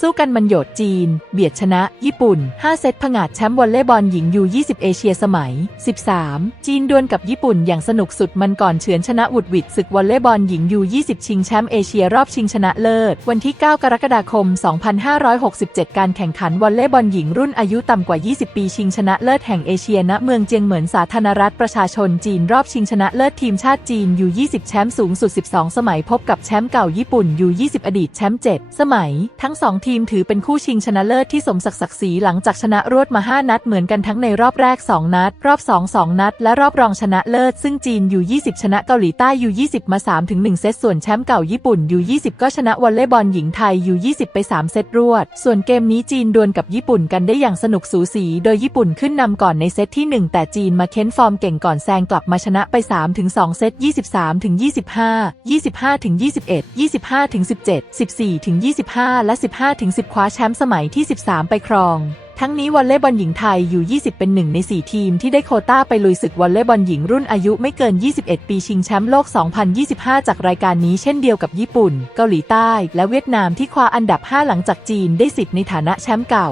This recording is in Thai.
สู้กันมันโยดจีน เบียดชนะ ญี่ปุ่น 5 เซตผงาดแชมป์วอลเลย์บอลหญิงยู20 เอเชียสมัย 13 จีนดวลกับญี่ปุ่นอย่างสนุกสุดมันก่อนเฉือนชนะวุดวิดศึกวอลเลย์บอลหญิงยู20 ชิงแชมป์เอเชียรอบชิงชนะเลิศ วันที่ 9 กรกฎาคม 2567 การแข่งขันวอลเลย์บอลหญิงรุ่นอายุต่ำกว่า 20 ปีชิงชนะเลิศแห่งเอเชียณเมืองเจียงเหมินสาธารณรัฐประชาชนจีนรอบชิงชนะเลิศทีมชาติจีนยู20 แชมป์สูงสุด 12 สมัยพบกับแชมป์เก่าญี่ปุ่นยู20 อดีตแชมป์7สมัยทั้ง2ทีมถือเป็นคู่ชิงชนะเลิศที่สมศักดิ์ศักดิ์ศรีหลังจากชนะรวดมา 5 นัดเหมือนกันทั้งในรอบแรก 2 นัด รอบ 2 2 นัด และรอบรองชนะเลิศ ซึ่งจีนอยู่ 20 ชนะเกาหลีใต้อยู่ 20 มา3-1เซตส่วนแชมป์เก่าญี่ปุ่นอยู่ 20 ก็ชนะวอลเลย์บอลหญิงไทยอยู่ 20 ไป 3 เซตรวด ส่วนเกมนี้จีนดวลกับญี่ปุ่นกันได้อย่างสนุกสูสี โดยญี่ปุ่นขึ้นนำก่อนในเซตที่ 1 แต่จีนมาเค้นฟอร์มเก่งก่อนแซงกลับมาชนะไป3-2เซต23-25 25-21 25-17 14-25 และ15-10 คว้าแชมป์สมัยที่ 13 ไปครอง ทั้งนี้วอลเลย์บอลหญิงไทยอยู่ 20 เป็นหนึ่งใน 4 ทีมที่ได้โคต้าไปลุยศึกวอลเลย์บอลหญิงรุ่นอายุไม่เกิน 21 ปีชิงแชมป์โลก 2025 จากรายการนี้เช่นเดียวกับญี่ปุ่น เกาหลีใต้ และเวียดนามที่คว้าอันดับ 5 หลังจากจีนได้สิทธิ์ในฐานะแชมป์เก่า